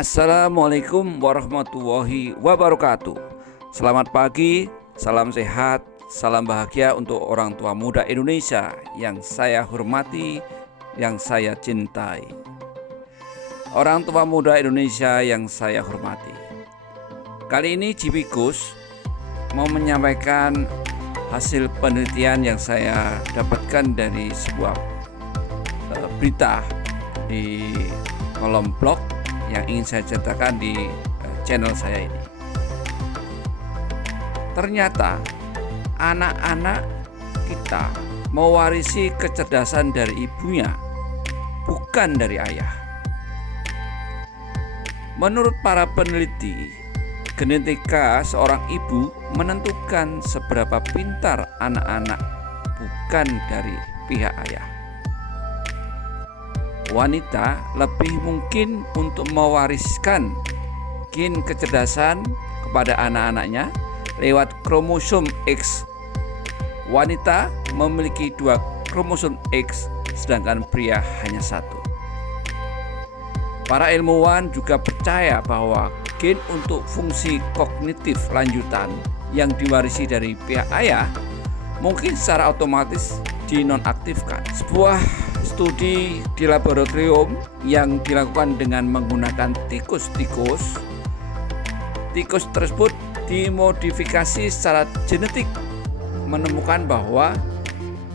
Assalamualaikum warahmatullahi wabarakatuh. Selamat pagi, salam sehat, salam bahagia untuk orang tua muda Indonesia yang saya hormati, yang saya cintai. Orang tua muda Indonesia yang saya hormati, kali ini Jipikus mau menyampaikan hasil penelitian yang saya dapatkan dari sebuah berita di kolom blog yang ingin saya ceritakan di channel saya ini. Ternyata anak-anak kita mewarisi kecerdasan dari ibunya, bukan dari ayah. Menurut para peneliti, genetika seorang ibu menentukan seberapa pintar anak-anak, bukan dari pihak ayah. Wanita lebih mungkin untuk mewariskan gen kecerdasan kepada anak-anaknya lewat kromosom X. Wanita memiliki 2 kromosom X, sedangkan pria hanya 1. Para ilmuwan juga percaya bahwa gen untuk fungsi kognitif lanjutan yang diwarisi dari pihak ayah mungkin secara otomatis dinonaktifkan. Sebuah studi di laboratorium yang dilakukan dengan menggunakan tikus tersebut dimodifikasi secara genetik menemukan bahwa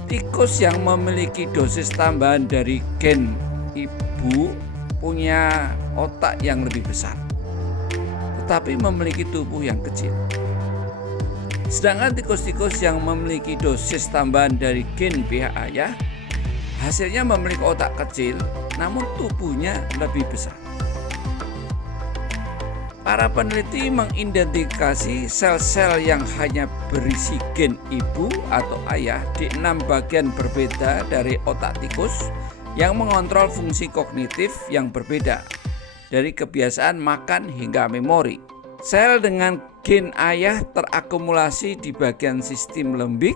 tikus yang memiliki dosis tambahan dari gen ibu punya otak yang lebih besar, tetapi memiliki tubuh yang kecil. Sedangkan tikus-tikus yang memiliki dosis tambahan dari gen pihak ayah hasilnya memiliki otak kecil namun tubuhnya lebih besar. Para peneliti mengidentifikasi sel-sel yang hanya berisi gen ibu atau ayah di 6 bagian berbeda dari otak tikus yang mengontrol fungsi kognitif yang berbeda, dari kebiasaan makan hingga memori. Sel dengan gen ayah terakumulasi di bagian sistem limbik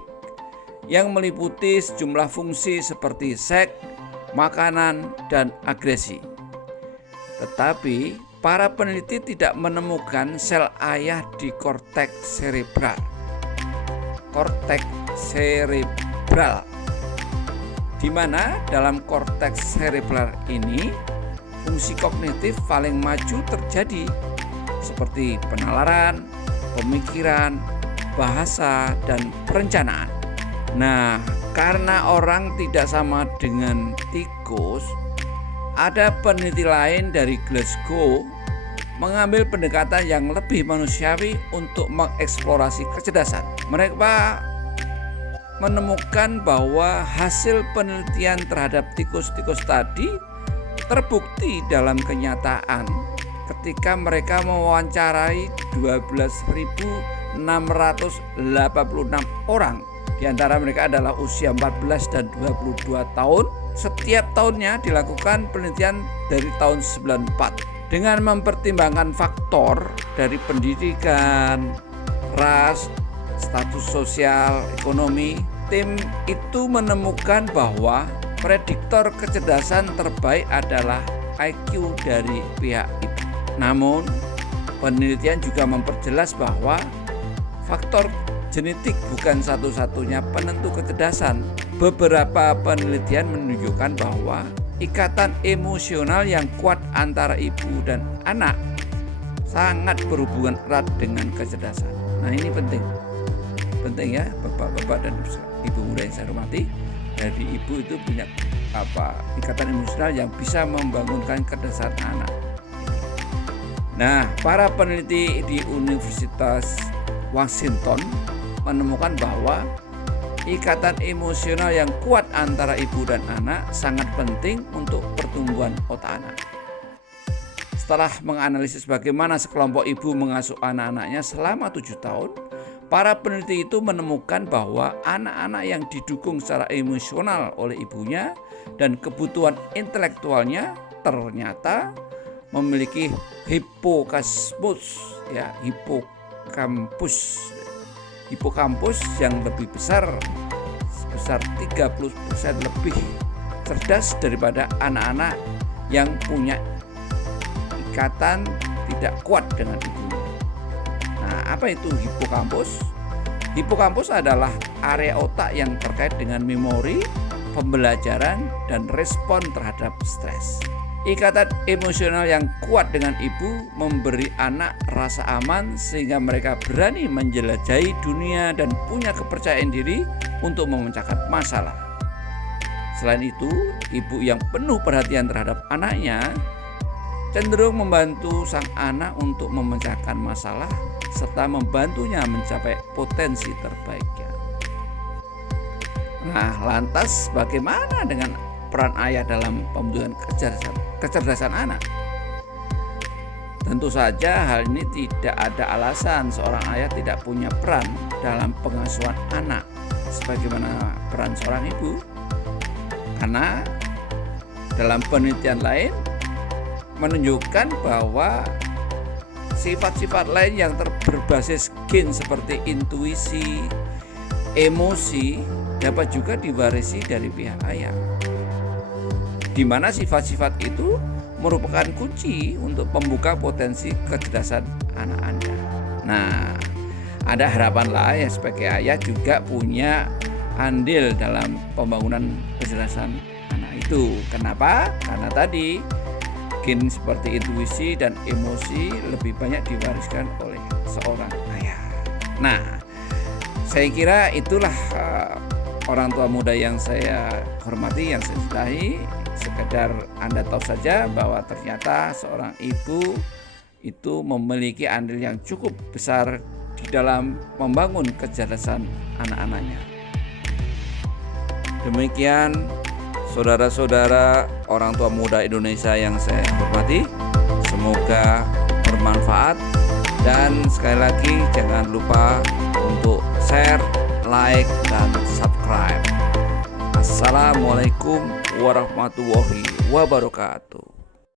yang meliputi sejumlah fungsi seperti seks, makanan, dan agresi. Tetapi para peneliti tidak menemukan sel ayah di korteks serebral. Korteks serebral, di mana dalam korteks serebral ini fungsi kognitif paling maju terjadi, seperti penalaran, pemikiran, bahasa, dan perencanaan. Nah, karena orang tidak sama dengan tikus, ada peneliti lain dari Glasgow mengambil pendekatan yang lebih manusiawi untuk mengeksplorasi kecerdasan. Mereka menemukan bahwa hasil penelitian terhadap tikus-tikus tadi terbukti dalam kenyataan ketika mereka mewawancarai 12.686 orang. Di antara mereka adalah usia 14 dan 22 tahun. Setiap tahunnya dilakukan penelitian dari tahun 94 dengan mempertimbangkan faktor dari pendidikan, ras, status sosial, ekonomi. Tim itu menemukan bahwa prediktor kecerdasan terbaik adalah IQ dari pihak ibu. Namun, penelitian juga memperjelas bahwa faktor genetik bukan satu-satunya penentu kecerdasan. Beberapa penelitian menunjukkan bahwa ikatan emosional yang kuat antara ibu dan anak sangat berhubungan erat dengan kecerdasan. Nah, ini penting ya, bapak-bapak dan ibu muda yang saya hormati. Dari ibu itu punya ikatan emosional yang bisa membangunkan kecerdasan anak. Nah, para peneliti di Universitas Washington menemukan bahwa ikatan emosional yang kuat antara ibu dan anak sangat penting untuk pertumbuhan otak anak. Setelah menganalisis bagaimana sekelompok ibu mengasuh anak-anaknya selama 7 tahun, para peneliti itu menemukan bahwa anak-anak yang didukung secara emosional oleh ibunya dan kebutuhan intelektualnya ternyata memiliki hipokampus yang lebih besar, sebesar 30% lebih cerdas daripada anak-anak yang punya ikatan tidak kuat dengan ibunya. Nah, apa itu hipokampus? Hipokampus adalah area otak yang terkait dengan memori, pembelajaran, dan respon terhadap stres. Ikatan emosional yang kuat dengan ibu memberi anak rasa aman sehingga mereka berani menjelajahi dunia dan punya kepercayaan diri untuk memecahkan masalah. Selain itu, ibu yang penuh perhatian terhadap anaknya cenderung membantu sang anak untuk memecahkan masalah serta membantunya mencapai potensi terbaiknya. Nah, lantas bagaimana dengan peran ayah dalam pembentukan kecerdasan anak? Tentu saja hal ini tidak ada alasan seorang ayah tidak punya peran dalam pengasuhan anak sebagaimana peran seorang ibu. Karena dalam penelitian lain menunjukkan bahwa sifat-sifat lain yang berbasis gen seperti intuisi, emosi dapat juga diwarisi dari pihak ayah, di mana sifat-sifat itu merupakan kunci untuk membuka potensi kecerdasan anak Anda. Nah, ada harapanlah ya sebagai ayah juga punya andil dalam pembangunan kecerdasan anak itu. Kenapa? Karena tadi gen seperti intuisi dan emosi lebih banyak diwariskan oleh seorang ayah. Nah, saya kira itulah orang tua muda yang saya hormati, yang saya cintai. Sekedar Anda tahu saja bahwa ternyata seorang ibu itu memiliki andil yang cukup besar di dalam membangun kecerdasan anak-anaknya. Demikian saudara-saudara orang tua muda Indonesia yang saya hormati, semoga bermanfaat dan sekali lagi jangan lupa untuk share, like, dan subscribe. Assalamualaikum warahmatullahi wabarakatuh.